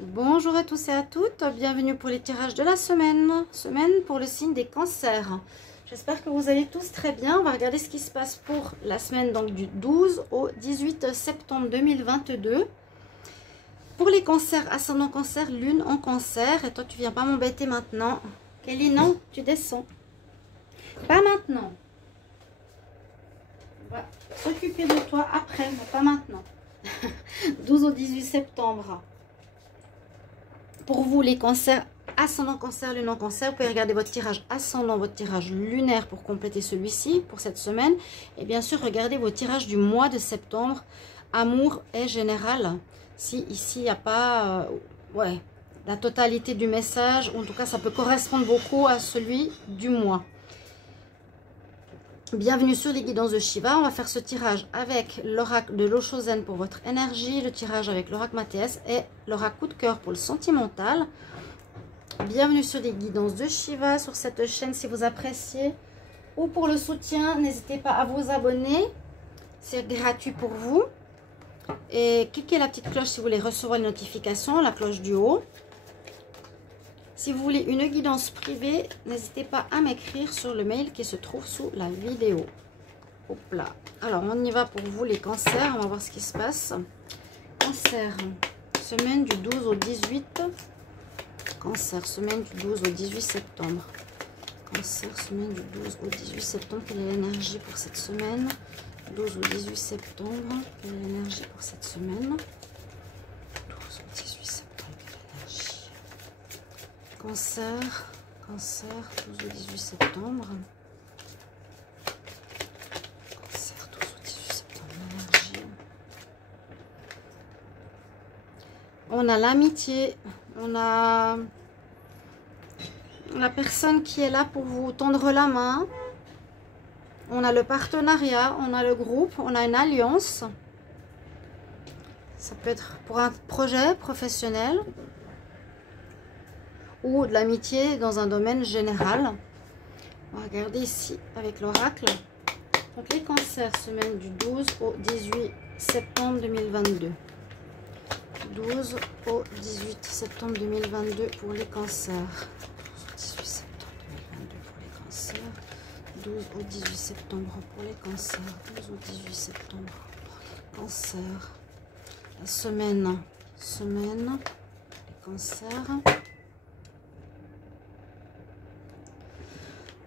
Bonjour à tous et à toutes, bienvenue pour les tirages de la semaine pour le signe des cancers. J'espère que vous allez tous très bien. On va regarder ce qui se passe pour la semaine donc du 12 au 18 septembre 2022. Pour les cancers, ascendant cancer, lune en cancer. Et toi, tu viens pas m'embêter maintenant. Kelly, non, tu descends. Pas maintenant. On va s'occuper de toi après, mais pas maintenant. 12 au 18 septembre. Pour vous, les cancers, ascendant cancer, lune en cancer, vous pouvez regarder votre tirage ascendant, votre tirage lunaire pour compléter celui-ci, pour cette semaine. Et bien sûr, regardez vos tirages du mois de septembre, amour et général. Si ici, il n'y a pas la totalité du message, ou en tout cas, ça peut correspondre beaucoup à celui du mois. Bienvenue sur les guidances de Shiva. On va faire ce tirage avec l'oracle de l'Oshozen pour votre énergie, le tirage avec l'oracle Mathias et l'oracle coup de cœur pour le sentimental. Bienvenue sur les guidances de Shiva, sur cette chaîne si vous appréciez. Ou pour le soutien, n'hésitez pas à vous abonner. C'est gratuit pour vous. Et cliquez la petite cloche si vous voulez recevoir les notifications, la cloche du haut. Si vous voulez une guidance privée, n'hésitez pas à m'écrire sur le mail qui se trouve sous la vidéo. Hop là. Alors, on y va pour vous les cancers. On va voir ce qui se passe. Cancer, semaine du 12 au 18. Cancer, semaine du 12 au 18 septembre. Cancer, semaine du 12 au 18 septembre. Quelle est l'énergie pour cette semaine? 12 au 18 septembre. Quelle est l'énergie pour cette semaine? 12 au 18 septembre. Quelle est l'énergie? Cancer, 12 au 18 septembre. Cancer, 12 au 18 septembre, l'énergie. On a l'amitié, on a la personne qui est là pour vous tendre la main. On a le partenariat, on a le groupe, on a une alliance. Ça peut être pour un projet professionnel ou de l'amitié dans un domaine général. On va regarder ici avec l'oracle. Donc les cancers, semaine du 12 au 18 septembre 2022. 12 au 18 septembre 2022 pour les cancers. 12 au 18 septembre 2022 pour les cancers. 12 au 18 septembre pour les cancers. 12 au 18 septembre pour les cancers. La semaine, les cancers.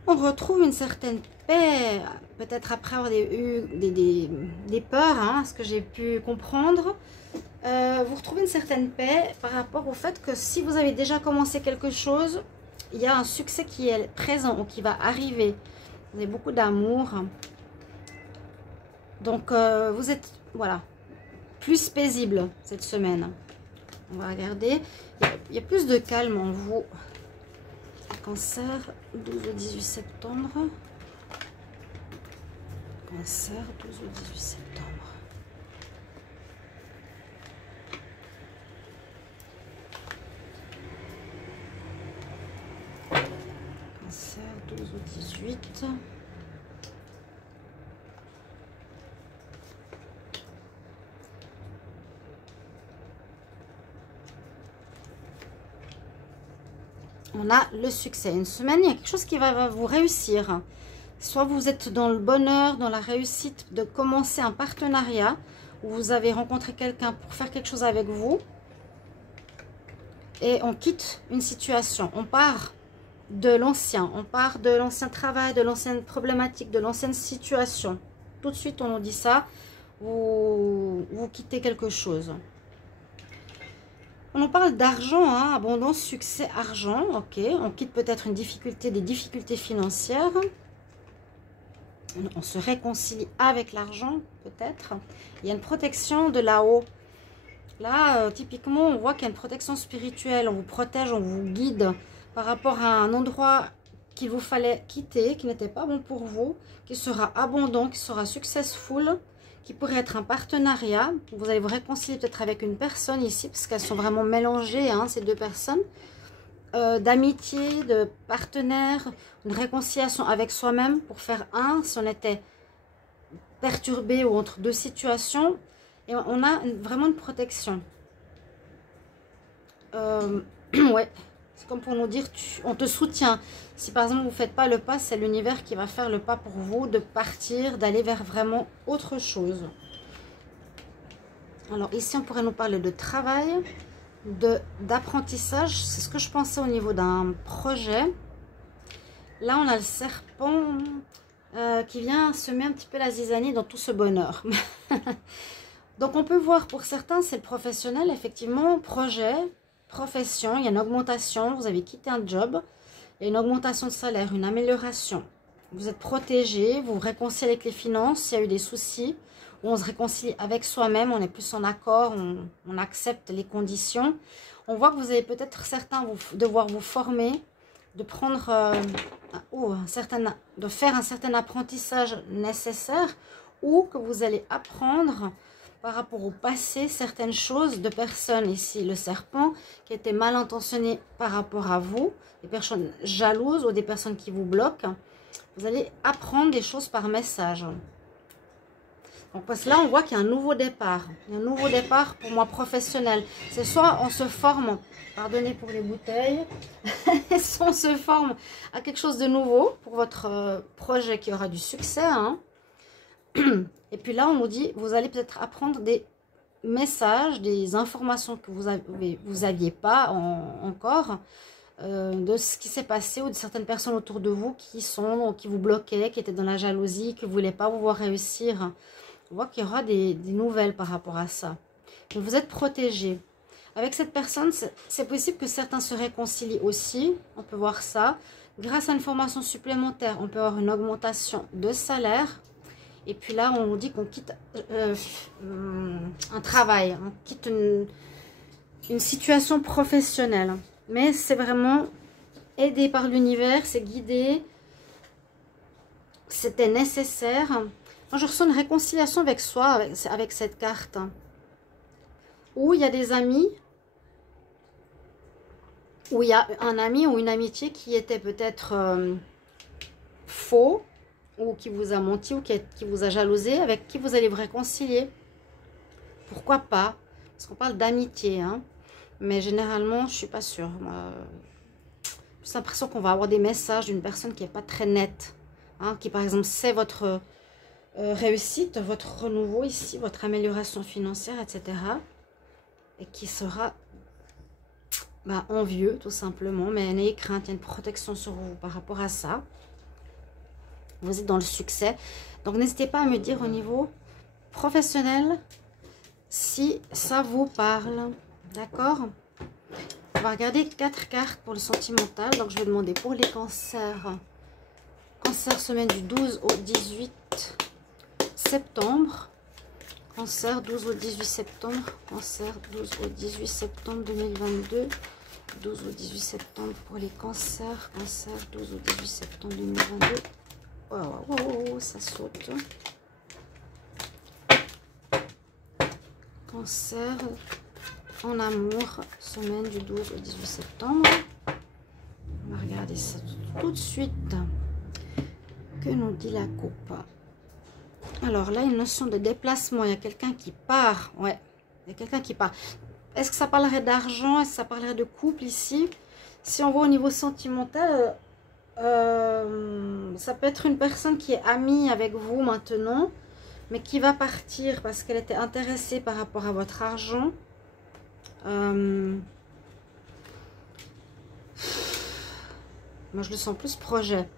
On retrouve une certaine paix, peut-être après avoir eu des peurs, hein, ce que j'ai pu comprendre. Vous retrouvez une certaine paix par rapport au fait que si vous avez déjà commencé quelque chose, il y a un succès qui est présent ou qui va arriver. Vous avez beaucoup d'amour. Donc, vous êtes, voilà, plus paisible cette semaine. On va regarder. Il y a plus de calme en vous. Cancer, 12 au 18 septembre. Cancer, 12 au 18 septembre. Cancer, 12 au 18. On a le succès. Une semaine, il y a quelque chose qui va vous réussir. Soit vous êtes dans le bonheur, dans la réussite de commencer un partenariat, où vous avez rencontré quelqu'un pour faire quelque chose avec vous. Et on quitte une situation. On part de l'ancien. On part de l'ancien travail, de l'ancienne problématique, de l'ancienne situation. Tout de suite, on nous dit ça. Vous quittez quelque chose. On en parle d'argent, hein, abondance, succès, argent. Ok, on quitte peut-être une difficulté, des difficultés financières. On se réconcilie avec l'argent, peut-être. Il y a une protection de là-haut. Là, typiquement, on voit qu'il y a une protection spirituelle. On vous protège, on vous guide par rapport à un endroit qu'il vous fallait quitter, qui n'était pas bon pour vous, qui sera abondant, qui sera successful, qui pourrait être un partenariat. Vous allez vous réconcilier peut-être avec une personne ici, parce qu'elles sont vraiment mélangées, hein, ces deux personnes. D'amitié, de partenaire, une réconciliation avec soi-même pour faire un, si on était perturbé ou entre deux situations. Et on a vraiment une protection. Ouais, c'est comme pour nous dire, on te soutient. Si par exemple vous ne faites pas le pas, c'est l'univers qui va faire le pas pour vous, de partir, d'aller vers vraiment autre chose. Alors ici, on pourrait nous parler de travail, d'apprentissage. C'est ce que je pensais au niveau d'un projet. Là, on a le serpent qui vient semer un petit peu la zizanie dans tout ce bonheur. Donc, on peut voir pour certains, c'est le professionnel, effectivement, projet, profession, il y a une augmentation, vous avez quitté un job, il y a une augmentation de salaire, une amélioration. Vous êtes protégé, vous vous réconciliez avec les finances, s'il y a eu des soucis, on se réconcilie avec soi-même, on est plus en accord, on accepte les conditions. On voit que vous allez peut-être certains devoir vous former, de prendre de faire un certain apprentissage nécessaire, ou que vous allez apprendre par rapport au passé certaines choses de personnes, ici le serpent, qui étaient mal intentionnées par rapport à vous, des personnes jalouses ou des personnes qui vous bloquent. Vous allez apprendre des choses par message. Donc parce que là, on voit qu'il y a un nouveau départ. Il y a un nouveau départ pour moi professionnel. C'est soit on se forme, pardonnez pour les bouteilles, soit on se forme à quelque chose de nouveau pour votre projet qui aura du succès. Hein. Et puis là, on nous dit, vous allez peut-être apprendre des messages, des informations que vous aviez pas encore, de ce qui s'est passé ou de certaines personnes autour de vous qui vous bloquaient, qui étaient dans la jalousie, qui ne voulaient pas vous voir réussir. On voit qu'il y aura des nouvelles par rapport à ça. Donc vous êtes protégé. Avec cette personne, c'est possible que certains se réconcilient aussi. On peut voir ça. Grâce à une formation supplémentaire, on peut avoir une augmentation de salaire. Et puis là, on nous dit qu'on quitte un travail, on quitte une situation professionnelle. Mais c'est vraiment aidé par l'univers, c'est guidé. C'était nécessaire. Moi, je ressens une réconciliation avec soi, avec cette carte. Où il y a des amis, où il y a un ami ou une amitié qui était peut-être faux, ou qui vous a menti, ou qui vous a jalousé, avec qui vous allez vous réconcilier. Pourquoi pas? Parce qu'on parle d'amitié, hein. Mais généralement, je ne suis pas sûre. J'ai l'impression qu'on va avoir des messages d'une personne qui n'est pas très nette. Hein, qui, par exemple, sait votre réussite, votre renouveau ici, votre amélioration financière, etc. Et qui sera envieux, tout simplement. Mais n'ayez crainte, il y a une protection sur vous par rapport à ça. Vous êtes dans le succès. Donc, n'hésitez pas à me dire au niveau professionnel si ça vous parle. D'accord? On va regarder 4 cartes pour le sentimental. Donc, je vais demander pour les cancers. Cancer, semaine du 12 au 18 septembre. Cancer, 12 au 18 septembre. Cancer, 12 au 18 septembre 2022. 12 au 18 septembre pour les cancers. Cancer, 12 au 18 septembre 2022. Oh, ça saute. Cancer en amour, semaine du 12 au 18 septembre. On va regarder ça tout de suite. Que nous dit la coupe? Alors là, une notion de déplacement. Il y a quelqu'un qui part. Ouais, il y a quelqu'un qui part. Est-ce que ça parlerait d'argent? Est-ce que ça parlerait de couple ici? Si on voit au niveau sentimental, ça peut être une personne qui est amie avec vous maintenant, mais qui va partir parce qu'elle était intéressée par rapport à votre argent. Moi, je le sens plus projet.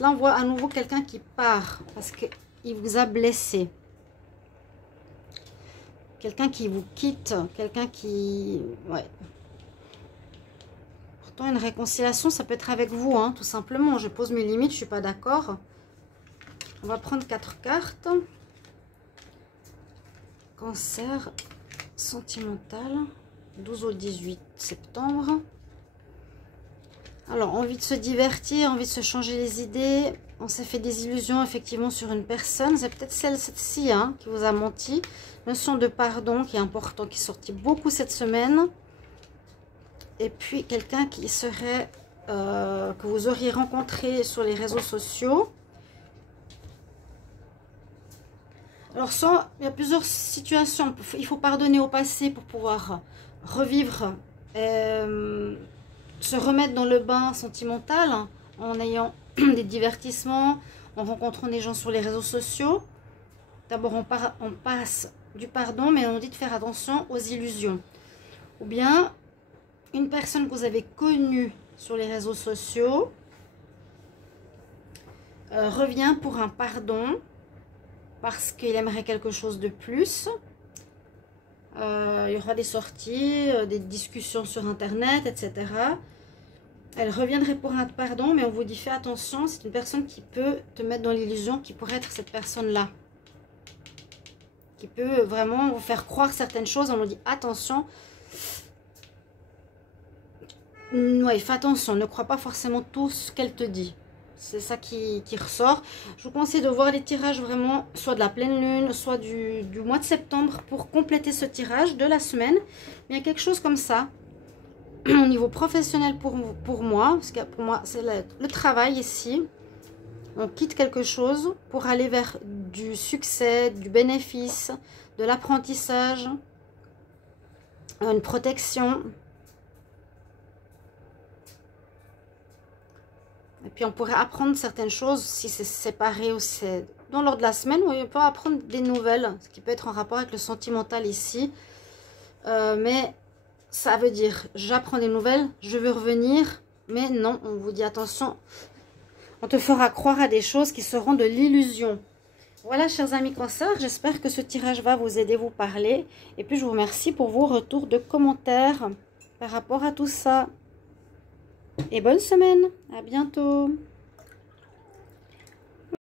Là, on voit à nouveau quelqu'un qui part parce qu'il vous a blessé. Quelqu'un qui vous quitte, quelqu'un qui... Ouais. Pourtant, une réconciliation, ça peut être avec vous, hein, tout simplement. Je pose mes limites, je ne suis pas d'accord. On va prendre 4 cartes. Cancer sentimental, 12 au 18 septembre. Alors, envie de se divertir, envie de se changer les idées. On s'est fait des illusions, effectivement, sur une personne. C'est peut-être celle-ci hein, qui vous a menti. Notion de pardon qui est important, qui est sorti beaucoup cette semaine. Et puis, quelqu'un qui serait... que vous auriez rencontré sur les réseaux sociaux. Alors, il y a plusieurs situations. Il faut pardonner au passé pour pouvoir revivre, se remettre dans le bain sentimental en ayant des divertissements, en rencontrant des gens sur les réseaux sociaux. D'abord, on passe du pardon, mais on nous dit de faire attention aux illusions. Ou bien, une personne que vous avez connue sur les réseaux sociaux revient pour un pardon parce qu'il aimerait quelque chose de plus. Il y aura des sorties, des discussions sur internet, etc. Elle reviendrait pour un pardon, mais on vous dit fais attention, c'est une personne qui peut te mettre dans l'illusion, qui pourrait être cette personne-là. Qui peut vraiment vous faire croire certaines choses. On nous dit attention. Ouais, fais attention, ne crois pas forcément tout ce qu'elle te dit. C'est ça qui ressort. Je vous conseille de voir les tirages vraiment, soit de la pleine lune, soit du mois de septembre pour compléter ce tirage de la semaine. Mais il y a quelque chose comme ça. Au niveau professionnel pour moi, parce que pour moi c'est le travail ici. On quitte quelque chose pour aller vers du succès, du bénéfice, de l'apprentissage, une protection. Et puis on pourrait apprendre certaines choses si c'est séparé ou c'est dans l'ordre de la semaine, où on peut apprendre des nouvelles, ce qui peut être en rapport avec le sentimental ici. Mais ça veut dire, j'apprends des nouvelles, je veux revenir, mais non, on vous dit attention, on te fera croire à des choses qui seront de l'illusion. Voilà, chers amis cancers, j'espère que ce tirage va vous aider, vous parler. Et puis je vous remercie pour vos retours de commentaires par rapport à tout ça. Et bonne semaine, à bientôt.